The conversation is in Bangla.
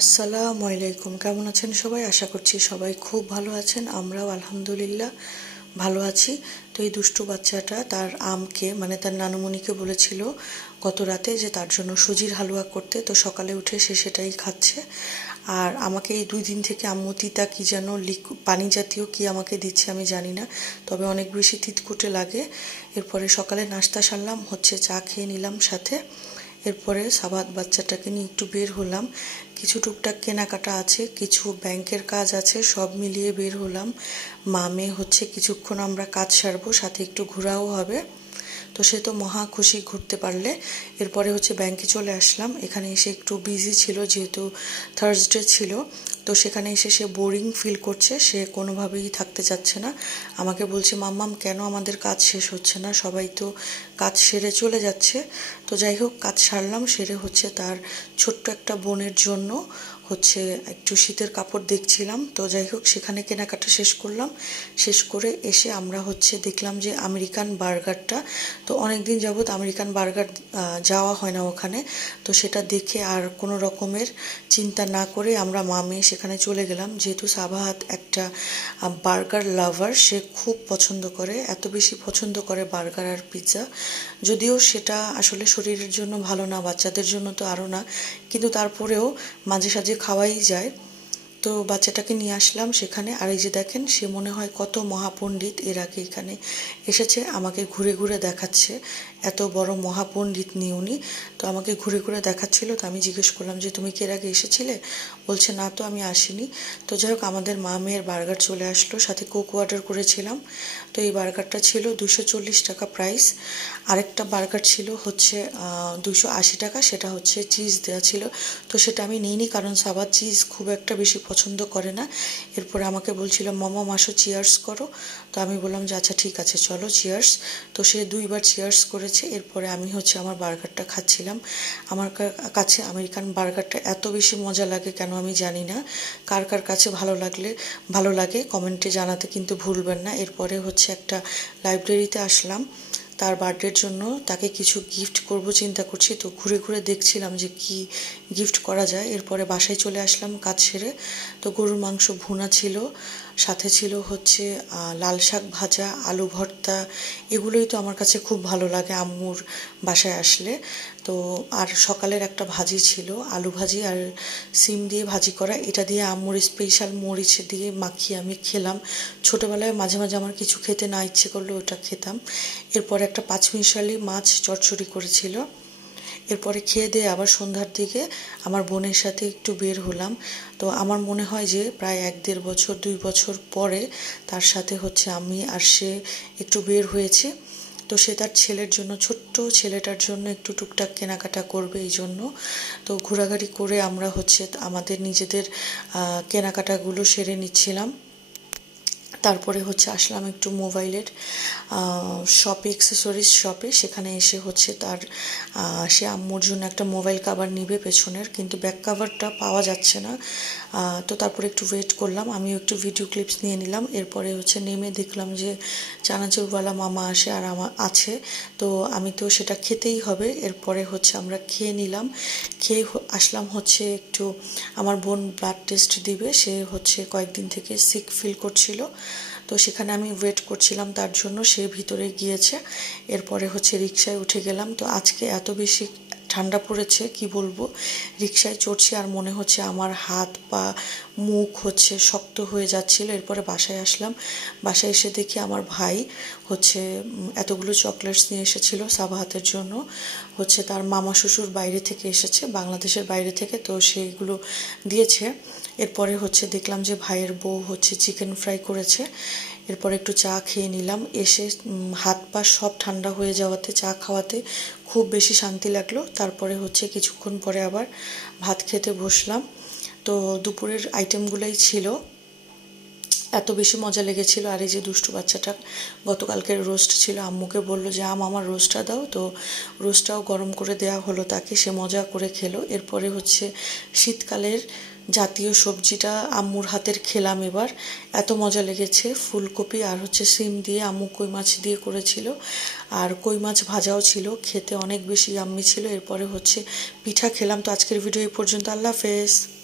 আসসালামু আলাইকুম। কেমন আছেন সবাই? আশা করছি সবাই খুব ভালো আছেন। আমরাও আলহামদুলিল্লাহ ভালো আছি। তো এই দুষ্টু বাচ্চাটা তার আমকে মানে তার নানুমণিকে বলেছিল গত রাতে যে তার জন্য সুজির হালুয়া করতে। তো সকালে উঠে সে সেটাই খাচ্ছে। আর আমাকে এই 2 দিন থেকে আম্মু তিতা কি যেন পানি জাতীয় কি আমাকে দিচ্ছে আমি জানি না, তবে অনেক বেশি তিতকুটে লাগে। এরপরে সকালে নাস্তা সারলাম, হচ্ছে চা খেয়ে নিলাম সাথে। এরপরে সাবাত বাচ্চাটাকে নিয়ে একটু বের হলাম। কিছু টুকটাক কেনাকাটা আছে, কিছু ব্যাংকের কাজ আছে, সব মিলিয়ে বের হলাম। মেয়ে হচ্ছে কিছুক্ষণ আমরা কাজ সারবো, সাথে একটু ঘোরাও হবে। তো সে তো মহা খুশি ঘুরতে পারলে। এরপরে হচ্ছে ব্যাংকে চলে আসলাম। এখানে এসে একটু বিজি ছিল যেহেতু থার্সডে ছিল। তো সেখানে এসে সে বোরিং ফিল করছে, সে কোনোভাবেই থাকতে চাচ্ছে না। আমাকে বলছে, মাম্মাম কেন আমাদের কাজ শেষ হচ্ছে না, সবাই তো কাজ সেরে চলে যাচ্ছে। তো যাই হোক, কাজ সারলাম, সেরে হচ্ছে তার ছোট্ট একটা বোনের জন্য হচ্ছে একটু শীতের কাপড় দেখছিলাম। তো যাই হোক, সেখানে কেনাকাটা শেষ করলাম। শেষ করে এসে আমরা হচ্ছে দেখলাম যে আমেরিকান বার্গারটা, তো অনেক দিন যাবৎ আমেরিকান বার্গার যাওয়া হয় না ওখানে। তো সেটা দেখে আর কোনো রকমের চিন্তা না করে আমরা মেয়ে সেখানে চলে গেলাম। যেহেতু সাবাহাত একটা বার্গার লাভার, সে খুব পছন্দ করে, এত বেশি পছন্দ করে বার্গার আর পিৎজা। যদিও সেটা আসলে শরীরের জন্য ভালো না, বাচ্চাদের জন্য তো আরও না, কিন্তু তারপরেও মাঝে সাঝে খাওয়াই যায়। তো বাচ্চাটাকে নিয়ে আসলাম সেখানে। আর এই যে দেখেন, সে মনে হয় কত মহাপণ্ডিত, এর আগে এখানে এসেছে, আমাকে ঘুরে ঘুরে দেখাচ্ছে। এত বড় মহাপণ্ডিত নিয়ে উনি। তো আমাকে ঘুরে ঘুরে দেখাচ্ছিল। তো আমি জিজ্ঞেস করলাম যে তুমি কি এর আগে এসেছিলে? বলছে না তো, আমি আসিনি। তো যাই হোক, আমাদের মেয়ের বার্গার চলে আসলো, সাথে কোক অর্ডার করেছিলাম। তো এই বার্গারটা ছিল 240 টাকা প্রাইস। আরেকটা বার্গার ছিল হচ্ছে 280 টাকা, সেটা হচ্ছে চিজ দেওয়া ছিল। তো সেটা আমি নিইনি, কারণ সাবাত চিজ খুব একটা বেশি পছন্দ করে না। এরপরে আমাকে বলছিল, মামা মাসো চিয়ার্স করো। তো আমি বললাম যে আচ্ছা ঠিক আছে চলো চিয়ার্স। তো সে 2বার চিয়ার্স করেছে। এরপরে আমি হচ্ছে আমার বার্গারটা খাচ্ছিলাম। আমার কাছে আমেরিকান বার্গারটা এত বেশি মজা লাগে কেন আমি জানি না। কার কার কাছে ভালো লাগে কমেন্টে জানাতে কিন্তু ভুলবেন না। এরপরে হচ্ছে একটা লাইব্রেরিতে আসলাম, তার বার্থডের জন্য তাকে কিছু গিফট করব চিন্তা করছি। তো ঘুরে ঘুরে দেখছিলাম যে কি গিফট করা যায়। এরপরে বাসায় চলে আসলাম কাজ সেরে। তো গরুর মাংস ভুনা ছিল, সাথে ছিল হচ্ছে লাল শাক ভাজা, আলু ভর্তা। এগুলোই তো আমার কাছে খুব ভালো লাগে আম্মুর বাসায় আসলে। তো আর সকালের একটা ভাজি ছিল, আলু ভাজি আর সিম দিয়ে ভাজি করা। এটা দিয়ে আম্মুর স্পেশাল মরিচ দিয়ে মাখিয়ে আমি খেলাম। ছোটোবেলায় মাঝে মাঝে আমার কিছু খেতে না ইচ্ছে করলে ওটা খেতাম। এরপর একটা পাঁচমিশালি মাছ চচ্চড়ি করেছিল। এরপরে খেয়ে দিয়ে আবার সন্ধ্যার দিকে আমার বোনের সাথে একটু বের হলাম। তো আমার মনে হয় যে প্রায় 1-1.5 বছর 2 বছর পরে তার সাথে হচ্ছে আমি আর সে একটু বের হয়েছে। তো সে তার ছেলের জন্য, ছোট্ট ছেলেটার জন্য একটু টুকটাক কেনাকাটা করবে এই জন্য। তো ঘোরাঘুরি করে আমরা হচ্ছে আমাদের নিজেদের কেনাকাটাগুলো সেরে নিচ্ছিলাম। তারপরে হচ্ছে আসলাম একটু মোবাইলের শপে, অ্যাক্সেসরিজ শপে। সেখানে এসে হচ্ছে তার সে আম্মুর জন্য একটা মোবাইল কাভার নিবে পেছনের, কিন্তু ব্যাক কাভারটা পাওয়া যাচ্ছে না। তো তারপরে একটু ওয়েট করলাম, আমিও একটু ভিডিও ক্লিপস নিয়ে নিলাম। এরপরে হচ্ছে নেমে দেখলাম যে চানাচুরওয়ালা মামা আসে আর আমার আছে। তো আমি তো সেটা খেতেই হবে। এরপরে হচ্ছে আমরা খেয়ে নিলাম। খেয়ে আসলাম হচ্ছে একটু, আমার বোন ব্লাড টেস্ট দিবে, সে হচ্ছে কয়েকদিন থেকে সিক ফিল করছিল। তো সেখানে আমি ওয়েট করছিলাম তার জন্য, সে ভিতরে গিয়েছে। এরপরে হচ্ছে রিকশায় উঠে গেলাম। তো আজকে এত বেশি ঠান্ডা পড়েছে কি বলবো, রিকশায় চড়ছি আর মনে হচ্ছে আমার হাত পা মুখ হচ্ছে শক্ত হয়ে যাচ্ছিল। এরপরে বাসায় আসলাম। বাসায় এসে দেখি আমার ভাই হচ্ছে এতগুলো চকলেটস নিয়ে এসেছিল সাবাহাতের জন্য। হচ্ছে তার মামা শ্বশুর বাইরে থেকে এসেছে, বাংলাদেশের বাইরে থেকে, তো সেইগুলো দিয়েছে। এরপরে হচ্ছে দেখলাম যে ভাইয়ের বউ হচ্ছে চিকেন ফ্রাই করেছে। এরপর একটু চা খেয়ে নিলাম। এসে হাত পা সব ঠান্ডা হয়ে যাওয়াতে, চা খাওয়াতে খুব বেশি শান্তি লাগলো। তারপরে হচ্ছে কিছুক্ষণ পরে আবার ভাত খেতে বসলাম। তো দুপুরের আইটেমগুলোই ছিল, এত বেশি মজা লেগেছিল। আর এই যে দুষ্টু বাচ্চাটা, গতকালকের রোস্ট ছিল, আম্মুকে বললো যে আমার রোস্টটা দাও, তো রোস্টটাও গরম করে দেওয়া হলো তাকে, সে মজা করে খেলো। এরপরে হচ্ছে শীতকালের জাতীয় সবজিটা আম্মুর হাতের খেলাম এবার, এত মজা লেগেছে। ফুলকপি আর হচ্ছে সিম দিয়ে আম্মু কই মাছ দিয়ে করেছিল, আর কই মাছ ভাজাও ছিল, খেতে অনেক বেশি ইয়াম্মি ছিল। এরপরে হচ্ছে পিঠা খেলাম। তো আজকের ভিডিও এই পর্যন্ত, আল্লাহ হাফেজ।